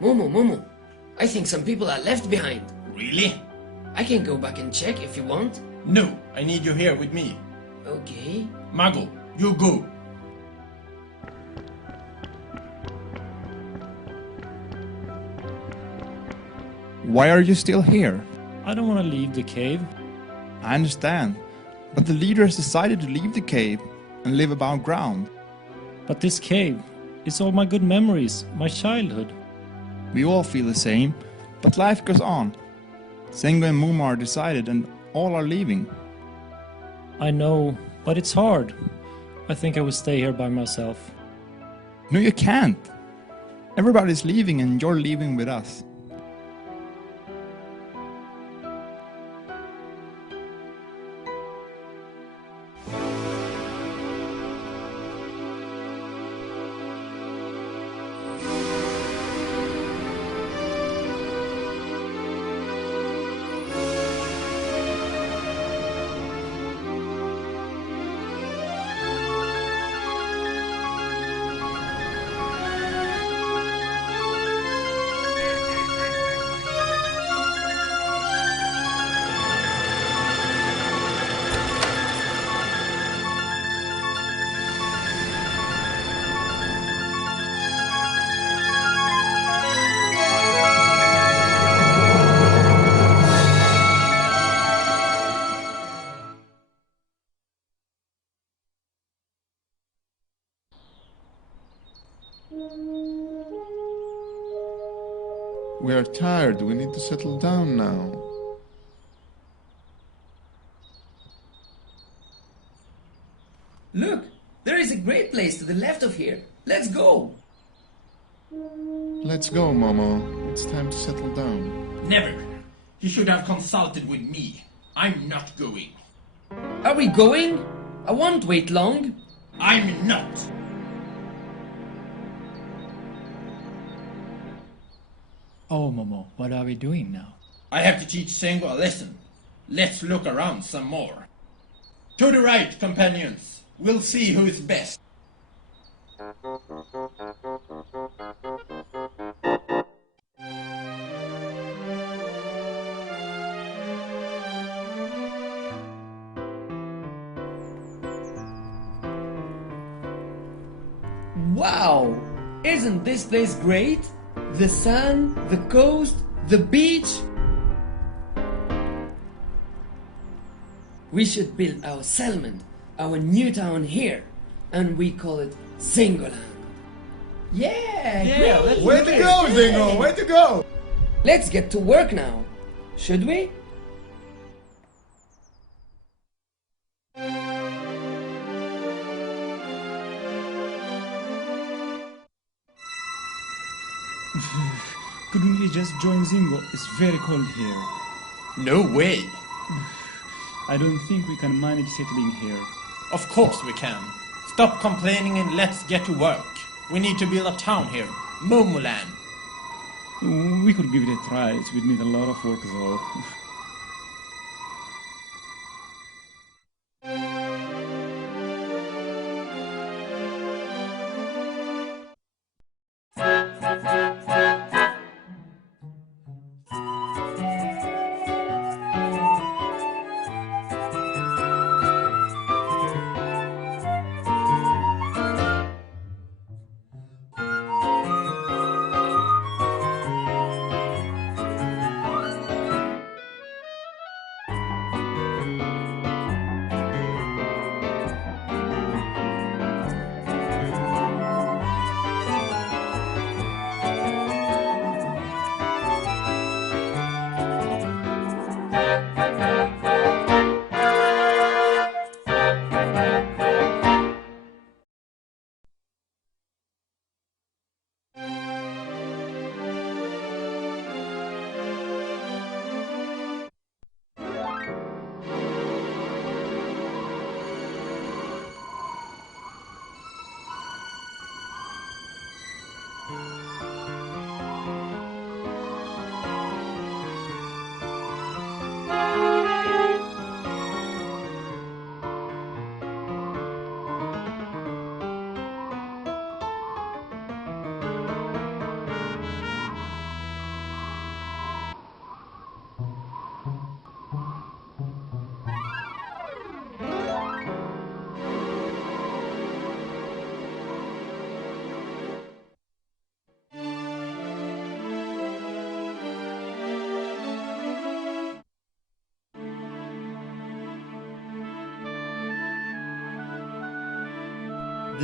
Momo, I think some people are left behind. Really? I can go back and check if you want. No, I need you here with me. Okay. Mago, you go. Why are you still here? I don't want to leave the cave. I understand, but the leader has decided to leave the cave and live above ground. But this cave is all my good memories, my childhood. We all feel the same, but life goes on. Sengo and Momo are decided and all are leaving. I know, but it's hard. I think I will stay here by myself. No, you can't. Everybody's leaving and you're leaving with us. We are tired. We need to settle down now. Look, there is a great place to the left of here. Let's go. Let's go, Momo. It's time to settle down. Never. You should have consulted with me. I'm not going. Are we going? I won't wait long. I'm not. Oh, Momo, what are we doing now? I have to teach Sengo a lesson. Let's look around some more. To the right, companions. We'll see who is best. Wow! Isn't this place great? The sun, the coast, the beach. We should build our settlement, our new town here, and we call it Zingoland. Yeah, great. Way to go, Zingo! Way to go! Let's get to work now. Should we? Couldn't we just join Zingo? It's very cold here. No way. I don't think we can manage settling here. Of course we can. Stop complaining and let's get to work. We need to build a town here. Momoland. We could give it a try. It would need a lot of work though.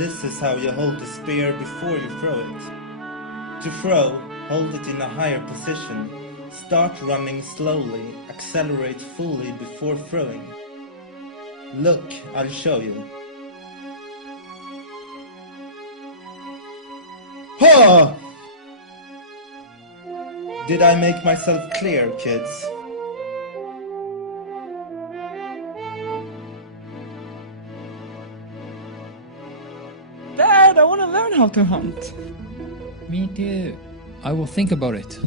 This is how you hold the spear before you throw it. To throw, hold it in a higher position. Start running slowly, accelerate fully before throwing. Look, I'll show you. Ha! Did I make myself clear, kids? Dad, I want to learn how to hunt. Me too. I will think about it.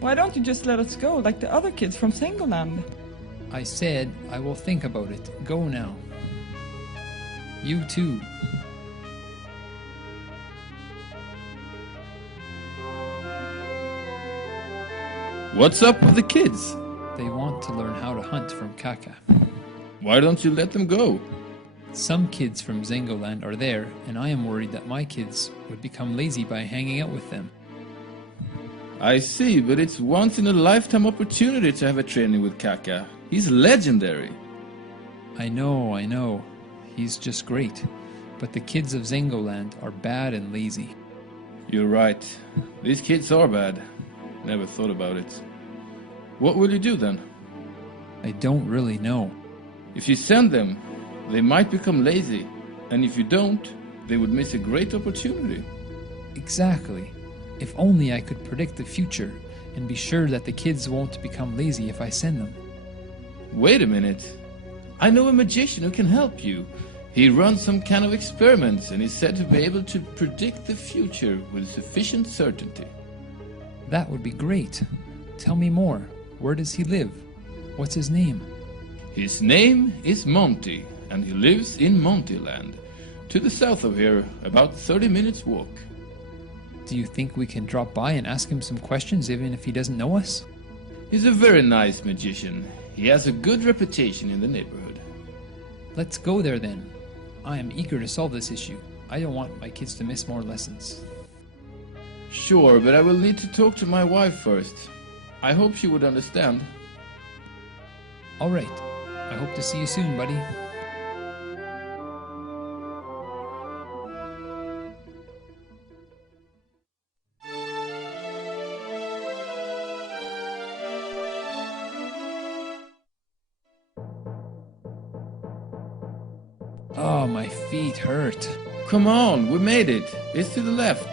Why don't you just let us go like the other kids from Caveland? I said I will think about it. Go now. You too. What's up with the kids? They want to learn how to hunt from Kaka. Why don't you let them go? Some kids from Zengoland are there, and I am worried that my kids would become lazy by hanging out with them. I see, but it's once in a lifetime opportunity to have a training with Kaka. He's legendary. I know. He's just great. But the kids of Zengoland are bad and lazy. You're right. These kids are bad. Never thought about it. What will you do then? I don't really know. If you send them, they might become lazy. And if you don't, they would miss a great opportunity. Exactly. If only I could predict the future and be sure that the kids won't become lazy if I send them. Wait a minute. I know a magician who can help you. He runs some kind of experiments and is said to be able to predict the future with sufficient certainty. That would be great. Tell me more. Where does he live? What's his name? His name is Monty, and he lives in Montyland, to the south of here, about 30 minutes walk. Do you think we can drop by and ask him some questions even if he doesn't know us? He's a very nice magician. He has a good reputation in the neighborhood. Let's go there then. I am eager to solve this issue. I don't want my kids to miss more lessons. Sure, but I will need to talk to my wife first. I hope she would understand. All right. I hope to see you soon, buddy. Oh, my feet hurt. Come on, we made it. It's to the left.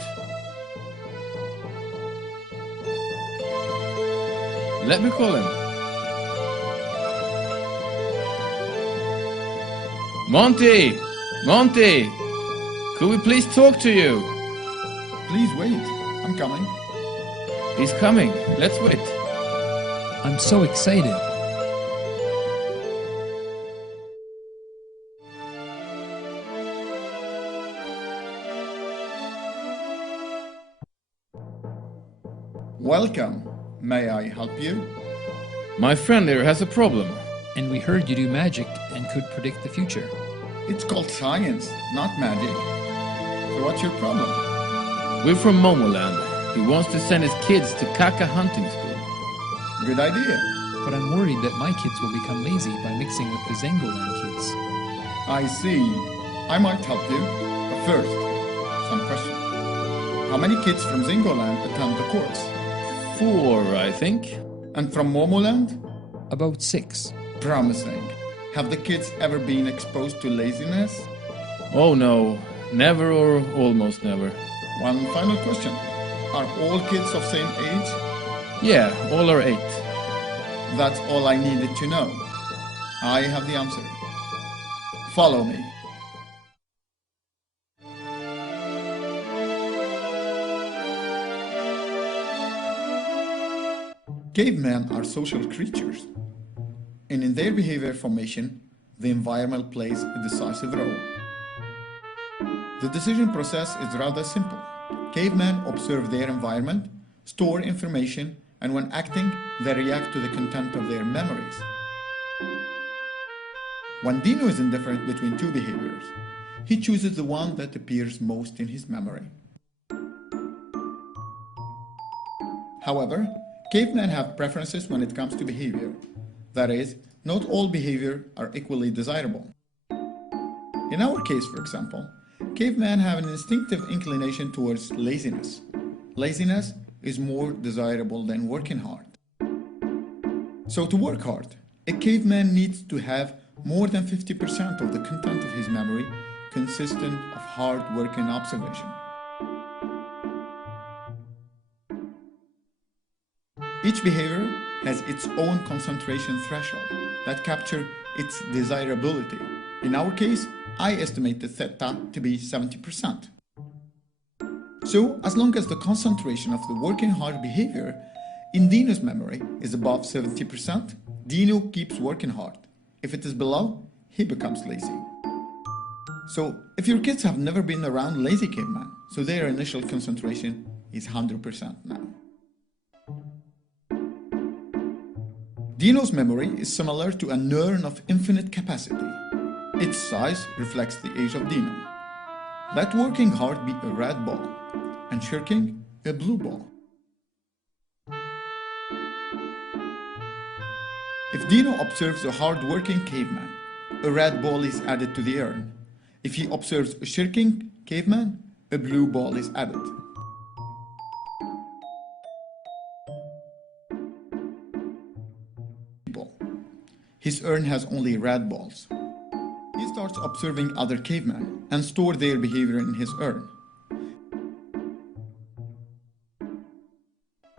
Let me call him. Monty! Monty! Could we please talk to you? Please wait. I'm coming. He's coming. Let's wait. I'm so excited. Welcome. May I help you? My friend here has a problem. And we heard you do magic and could predict the future. It's called science, not magic. So what's your problem? We're from Momoland. He wants to send his kids to Kaka hunting school. Good idea. But I'm worried that my kids will become lazy by mixing with the Zengoland kids. I see. I might help you. But first, some questions. How many kids from Zingoland attend the course? 4, I think. And from Momoland? About 6. Promising. Have the kids ever been exposed to laziness? Oh no, never or almost never. One final question. Are all kids of same age? Yeah, all are 8. That's all I needed to know. I have the answer. Follow me. Cavemen are social creatures, and in their behavior formation, the environment plays a decisive role. The decision process is rather simple. Cavemen observe their environment, store information, and when acting, they react to the content of their memories. When Dino is indifferent between 2 behaviors, he chooses the one that appears most in his memory. However, cavemen have preferences when it comes to behavior. That is, not all behavior are equally desirable. In our case, for example, cavemen have an instinctive inclination towards laziness. Laziness is more desirable than working hard. So to work hard, a caveman needs to have more than 50% of the content of his memory consistent of hard working observation. Each behavior has its own concentration threshold that capture its desirability. In our case, I estimate the theta to be 70%. So, as long as the concentration of the working hard behavior in Dino's memory is above 70%, Dino keeps working hard. If it is below, he becomes lazy. So, if your kids have never been around lazy cavemen, so their initial concentration is 100% now. Dino's memory is similar to a neuron of infinite capacity. Its size reflects the age of Dino. Let working hard be a red ball, and shirking a blue ball. If Dino observes a hard-working caveman, a red ball is added to the urn. If he observes a shirking caveman, a blue ball is added. His urn has only red balls. He starts observing other cavemen and store their behavior in his urn.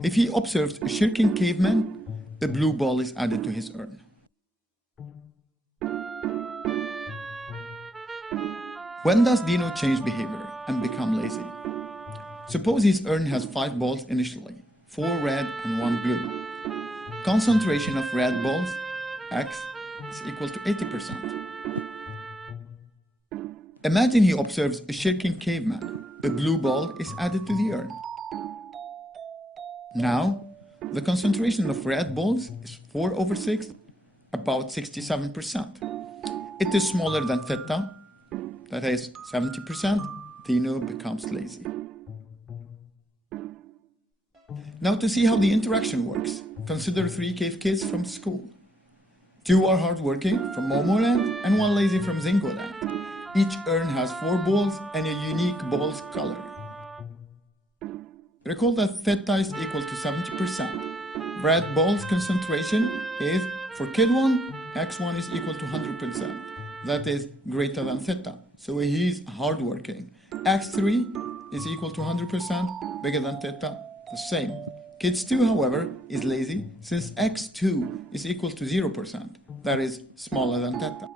If he observes a shirking caveman, a blue ball is added to his urn. When does Dino change behavior and become lazy? Suppose his urn has 5 balls initially, 4 red and 1 blue. Concentration of red balls, X, is equal to 80%. Imagine he observes a shirking caveman. A blue ball is added to the urn. Now, the concentration of red balls is 4/6, about 67%. It is smaller than theta, that is 70%. Dino becomes lazy. Now to see how the interaction works, consider 3 cave kids from school. 2 are hardworking from Momoland and 1 lazy from Zingoland. Each urn has 4 balls and a unique ball's color. Recall that theta is equal to 70%. Red ball's concentration is, for kid 1, x1 is equal to 100%. That is greater than theta, so he is hardworking. x3 is equal to 100%, bigger than theta, the same. Kids 2, however, is lazy since x2 is equal to 0%, that is smaller than theta.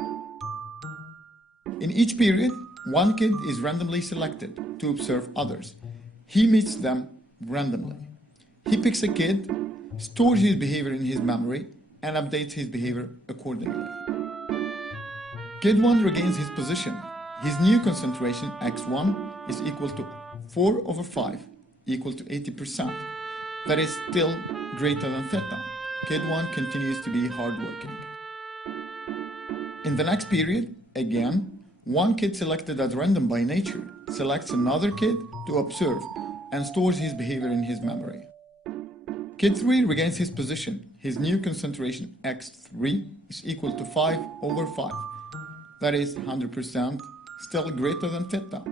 In each period, 1 kid is randomly selected to observe others. He meets them randomly. He picks a kid, stores his behavior in his memory, and updates his behavior accordingly. Kid 1 regains his position. His new concentration, x1, is equal to 4/5, equal to 80%. That is still greater than theta. Kid 1 continues to be hardworking. In the next period, again, 1 kid selected at random by nature selects another kid to observe and stores his behavior in his memory. Kid 3 regains his position. His new concentration, x3, is equal to 5/5. That is 100%, still greater than theta.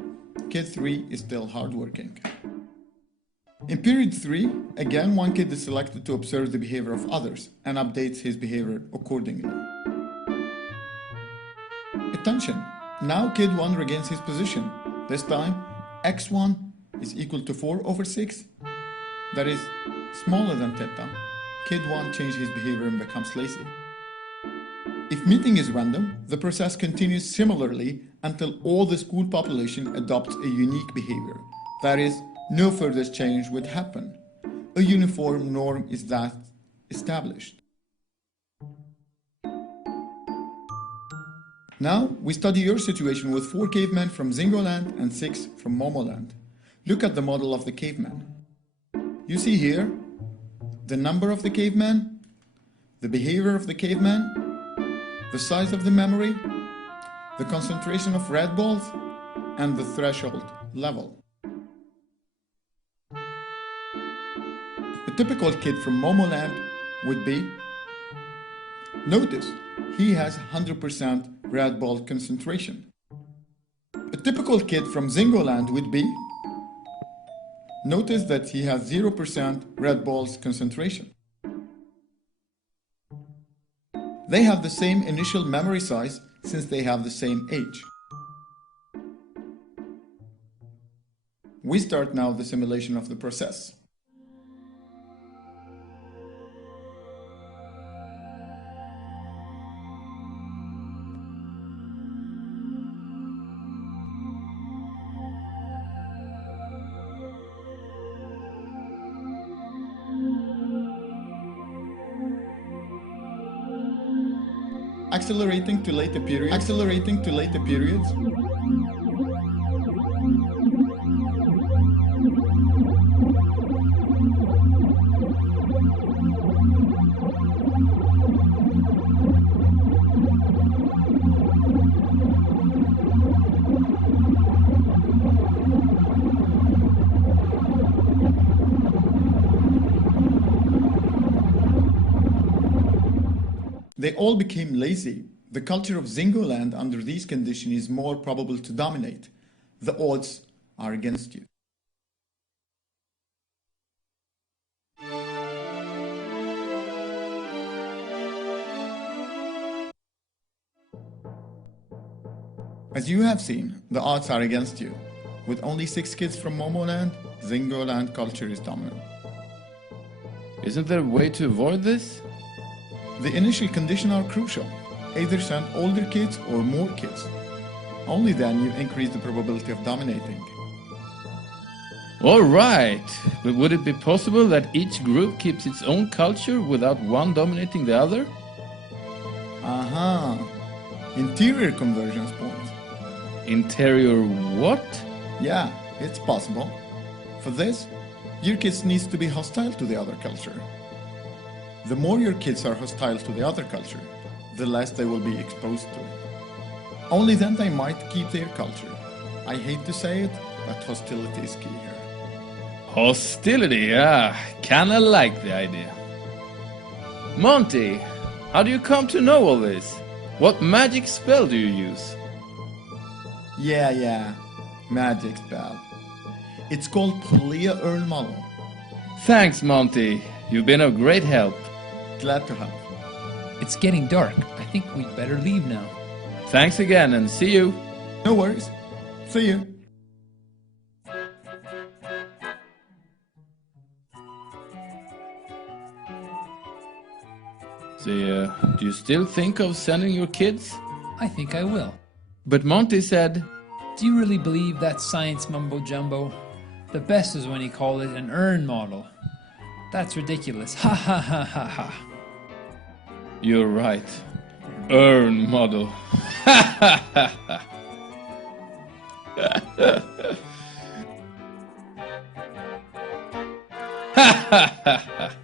Kid 3 is still hardworking. In period 3, again 1 kid is selected to observe the behavior of others and updates his behavior accordingly. Attention! Now kid 1 regains his position. This time, x1 is equal to 4/6. That is smaller than theta. Kid 1 changes his behavior and becomes lazy. If meeting is random, the process continues similarly until all the school population adopts a unique behavior. That is, no further change would happen. A uniform norm is thus established. Now, we study your situation with 4 cavemen from Zingoland and 6 from Momoland. Look at the model of the caveman. You see here the number of the caveman, the behavior of the caveman, the size of the memory, the concentration of red balls, and the threshold level. A typical kid from Momoland would be, notice, he has 100% red ball concentration. typical kid from Zingoland would be, notice that he has 0% red balls concentration. They have the same initial memory size since they have the same age. We start now the simulation of the process. Accelerating to later periods. They all became lazy. The culture of Zingoland under these conditions is more probable to dominate. The odds are against you. As you have seen, the odds are against you. With only 6 kids from Momoland, Zingoland culture is dominant. Isn't there a way to avoid this? The initial conditions are crucial. Either send older kids or more kids. Only then you increase the probability of dominating. All right, but would it be possible that each group keeps its own culture without one dominating the other? Aha! Interior convergence point. Interior what? Yeah, it's possible. For this, your kids needs to be hostile to the other culture. The more your kids are hostile to the other culture, the less they will be exposed to it. Only then they might keep their culture. I hate to say it, but hostility is key here. Hostility, yeah. Kinda like the idea. Monty, how do you come to know all this? What magic spell do you use? Yeah, magic spell. It's called Polea Earn Model. Thanks, Monty. You've been of great help. Glad to help. It's getting dark. I think we'd better leave now. Thanks again and see you. No worries. See you. So, do you still think of sending your kids? I think I will. But Monty said... Do you really believe that science mumbo-jumbo? The best is when he called it an earn model. That's ridiculous. Ha ha ha ha ha. You're right. Earn model. Ha ha ha ha. Ha ha ha ha.